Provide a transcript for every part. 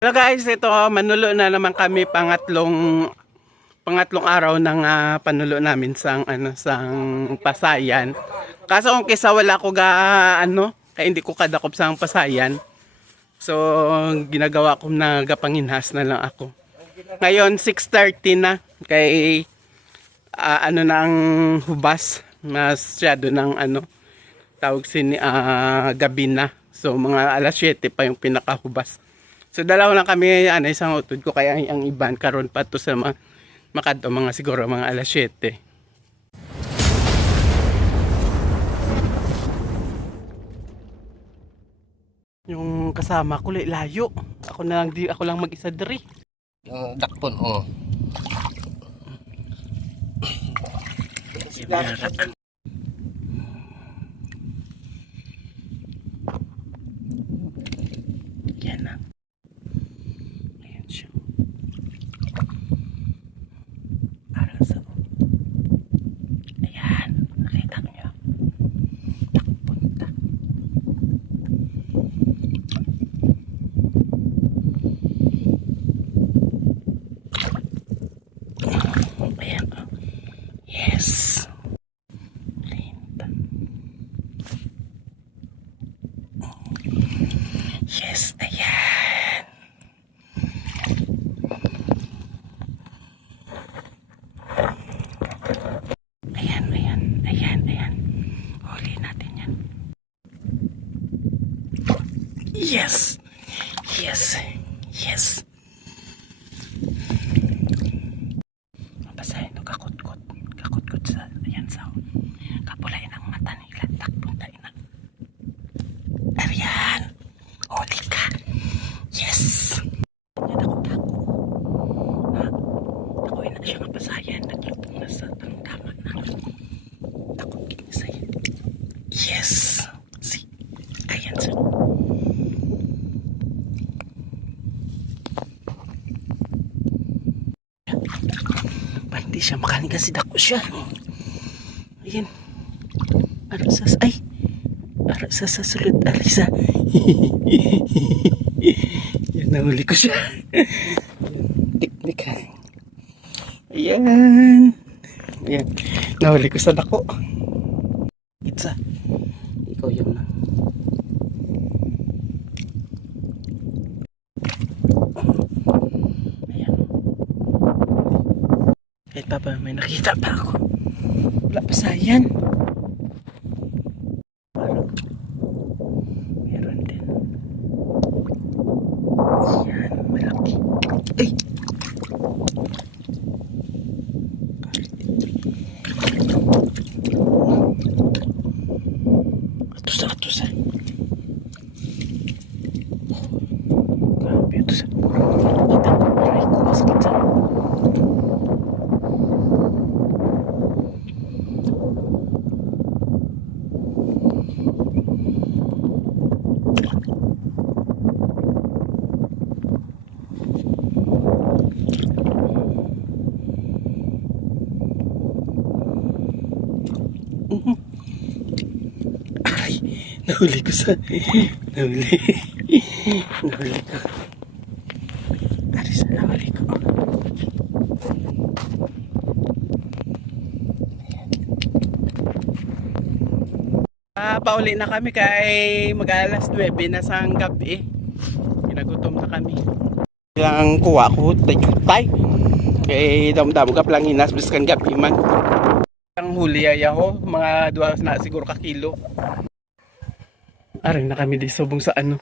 Hello guys, ito manulo na naman kami pangatlong pangatlong araw ng ah, panulo namin sa ano sa Pasayan. Kaso kung kisa wala ko ga ano, kaya hindi ko kadakop sa Pasayan. So ginagawa ko na gapanginhas na lang ako. Ngayon 6:30 na kay ah, ano na ang hubas, masyado ng ano tawag sini ah, gabi na. So mga alas 7 pa yung pinakahubas. So dalawa lang kami, ano, isang utod ko kaya ang iban karon pa to sa mga makadto mga siguro mga alas 7. Yung kasama ko layo. Ako na lang di ako lang mag-isa diri. Yung dakpon, oh. Yan na. Yes! Yes! Yes! Pandi siya makaling kasi dako siya. Ayan. Arasas. Ay! Arasas sa sulod. Arisa. Yan, nahuli ko siya. Teknik ha. Ayan. Ayan. Nahuli ko sa dako. Itza. Ikaw yun na. Ayan. Kahit pa ba may nakita pa ako. Wala pa sayan. Meron din. Yan, malaki. Ay! Nahuli ko sa... Nahuli. nahuli ko. Aris, nahuli ko. Ah, pauli na kami kay mag-alas 9 na sa gabi. Pinagutom na kami. Ang kuha ko, tayutay. Kay dam-dam ka lang hinas biskan gabi man. Ang huli ay ako, mga duwa na siguro ka kilo. Aring na kami di subong sa ano,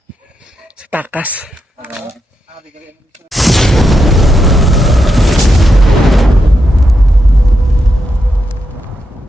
sa takas.